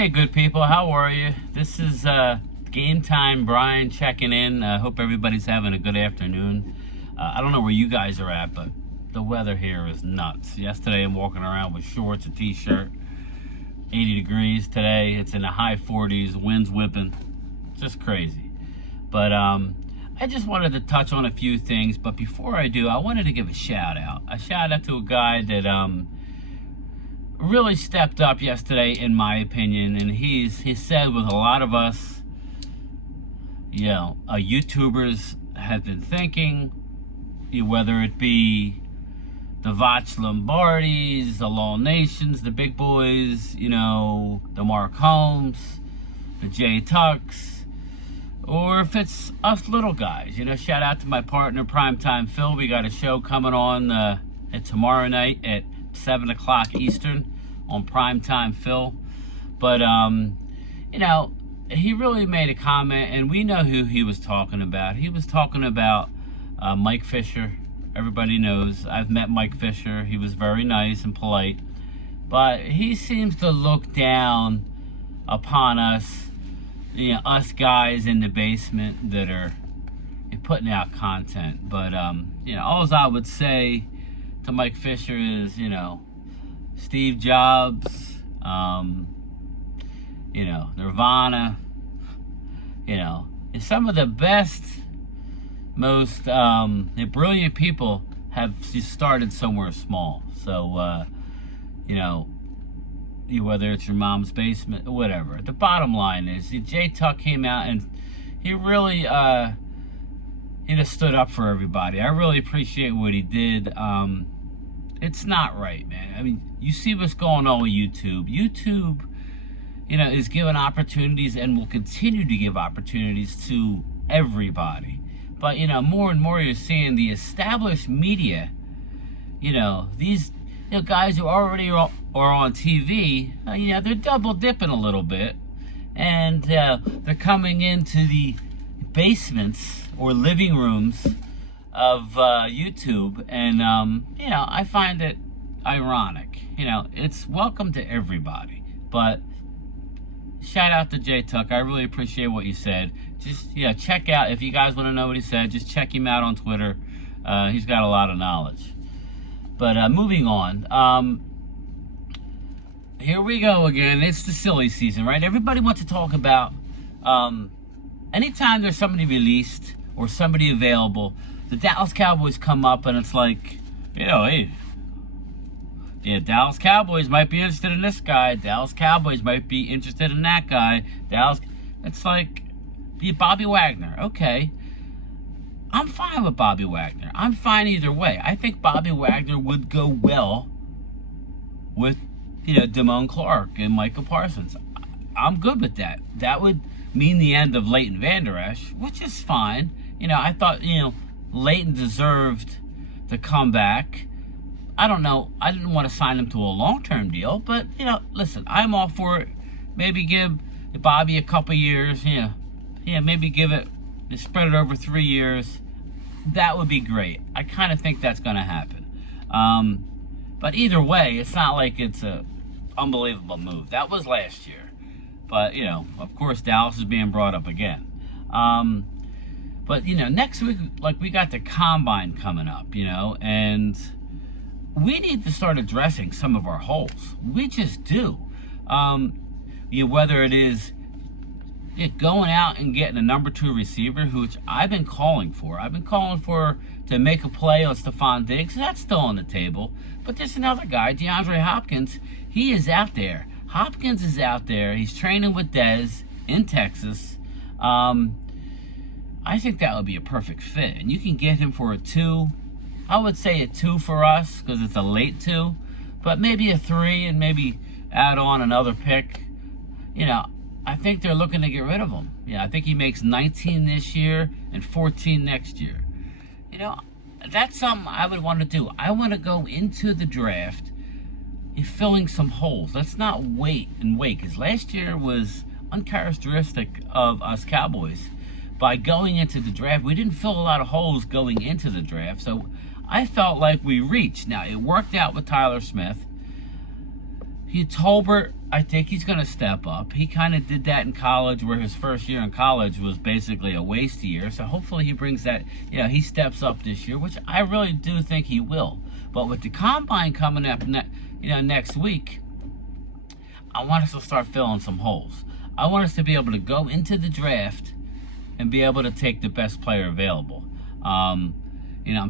Hey, good people, how are you? This is Game Time Brian checking in. I hope everybody's having a good afternoon. I don't know where you guys are at, but the weather here is nuts. Yesterday I'm walking around with shorts, a t-shirt, 80 degrees. Today it's in the high 40s, wind's whipping. Just crazy. But I just wanted to touch on a few things, but before I do, I wanted to give a shout out. A shout out to a guy that really stepped up yesterday, in my opinion, and he said with a lot of us, YouTubers have been thinking, whether it be the Vach Lombardis, the Law Nations, the big boys, the Mark Holmes, the Jay Tucks, or if it's us little guys. Shout out to my partner, Primetime Phil. We got a show coming on at tomorrow night at 7 o'clock Eastern on Primetime Phil. But, he really made a comment, and we know who he was talking about. He was talking about Mike Fisher. Everybody knows. I've met Mike Fisher. He was very nice and polite. But he seems to look down upon us, us guys in the basement that are putting out content. But, all I would say to Mike Fisher is, Steve Jobs, Nirvana, and some of the best, most brilliant people have just started somewhere small. So, whether it's your mom's basement or whatever. The bottom line is, Jay Tuck came out and he really, he just stood up for everybody. I really appreciate what he did. It's not right, man. I mean, you see what's going on with YouTube. YouTube, is giving opportunities and will continue to give opportunities to everybody. But, more and more you're seeing the established media, these guys who already are on TV, they're double dipping a little bit. And they're coming into the basements or living rooms of YouTube, and I find it ironic. It's welcome to everybody, but shout out to Jay Tuck. I really appreciate what you said. Just check out, if you guys want to know what he said, just check him out on Twitter. He's got a lot of knowledge. But moving on, here we go again. It's the silly season, right? Everybody wants to talk about anytime there's somebody released or somebody available, the Dallas Cowboys come up, and it's like, hey, Dallas Cowboys might be interested in this guy. Dallas Cowboys might be interested in that guy. It's like, Bobby Wagner. Okay. I'm fine with Bobby Wagner. I'm fine either way. I think Bobby Wagner would go well with, Damone Clark and Michael Parsons. I'm good with that. That would mean the end of Leighton Vander Esch, which is fine. I thought, Leighton deserved to come back. I don't know. I didn't want to sign him to a long-term deal, but, listen, I'm all for it. Maybe give Bobby a couple years. Maybe spread it over 3 years. That would be great. I kind of think that's going to happen. But either way, it's not like it's a unbelievable move. That was last year. But, of course, Dallas is being brought up again. But, next week, we got the Combine coming up, and we need to start addressing some of our holes. We just do. Whether it is going out and getting a number 2 receiver, which I've been calling for. I've been calling for to make a play on Stephon Diggs. That's still on the table. But there's another guy, DeAndre Hopkins. He is out there. Hopkins is out there. He's training with Dez in Texas. I think that would be a perfect fit. And you can get him for a 2. I would say a 2 for us because it's a late 2. But maybe a 3 and maybe add on another pick. I think they're looking to get rid of him. I think he makes 19 this year and 14 next year. That's something I would want to do. I want to go into the draft filling some holes. Let's not wait, because last year was uncharacteristic of us Cowboys. By going into the draft, we didn't fill a lot of holes going into the draft, so I felt like we reached. Now, it worked out with Tyler Smith. Tolbert I think he's going to step up. He kind of did that in college, where his first year in college was basically a waste year. So hopefully he brings that, he steps up this year, which I really do think he will. But with the combine coming up, next week, I want us to start filling some holes. I want us to be able to go into the draft and be able to take the best player available. I'm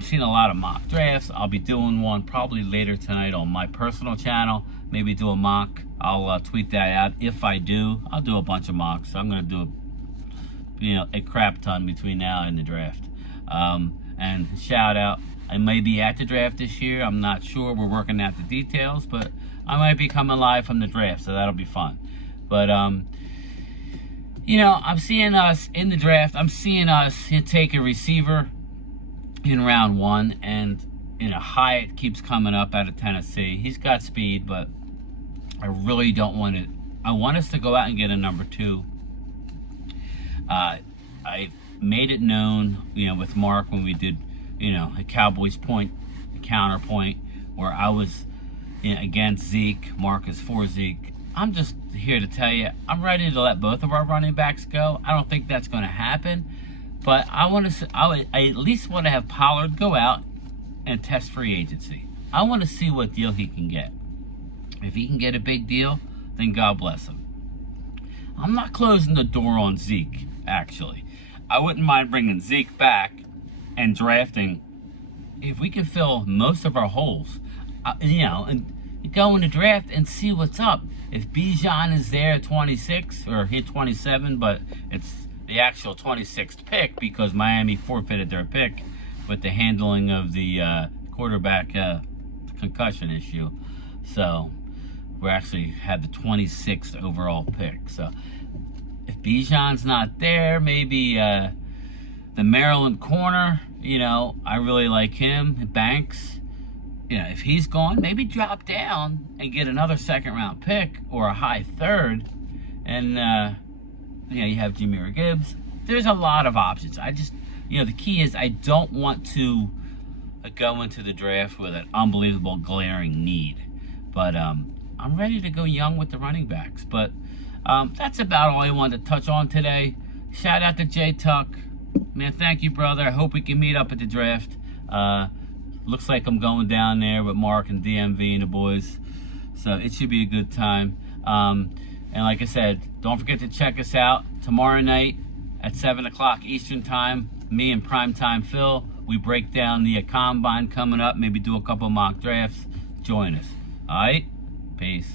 seeing a lot of mock drafts. I'll be doing one probably later tonight on my personal channel. Maybe do a mock. I'll tweet that out. If I do, I'll do a bunch of mocks. So I'm going to do a crap ton between now and the draft. And shout out, I may be at the draft this year. I'm not sure. We're working out the details, but I might be coming live from the draft, so that'll be fun. But I'm seeing us in the draft. I'm seeing us take a receiver in round 1, and Hyatt keeps coming up out of Tennessee. He's got speed, but I really don't want it. I want us to go out and get a number 2. I made it known, with Mark when we did, a Cowboys point, a counterpoint, where I was against Zeke. Mark is for Zeke. I'm just here to tell you, I'm ready to let both of our running backs go. I don't think that's going to happen, but I at least want to have Pollard go out and test free agency. I want to see what deal he can get. If he can get a big deal, then God bless him. I'm not closing the door on Zeke, actually. I wouldn't mind bringing Zeke back and drafting. If we can fill most of our holes, and go in the draft and see what's up. If Bijan is there at 26, or hit 27, but it's the actual 26th pick because Miami forfeited their pick with the handling of the quarterback concussion issue. So we actually had the 26th overall pick. So if Bijan's not there, maybe the Maryland corner, I really like him, Banks. If he's gone, maybe drop down and get another 2nd-round pick or a high 3rd. And, you have Jahmyr Gibbs. There's a lot of options. I just, the key is I don't want to go into the draft with an unbelievable glaring need. But I'm ready to go young with the running backs. But that's about all I wanted to touch on today. Shout out to Jay Tuck. Man, thank you, brother. I hope we can meet up at the draft. Looks like I'm going down there with Mark and DMV and the boys. So it should be a good time. And like I said, don't forget to check us out tomorrow night at 7 o'clock Eastern Time. Me and Primetime Phil. We break down the combine coming up. Maybe do a couple mock drafts. Join us. All right? Peace.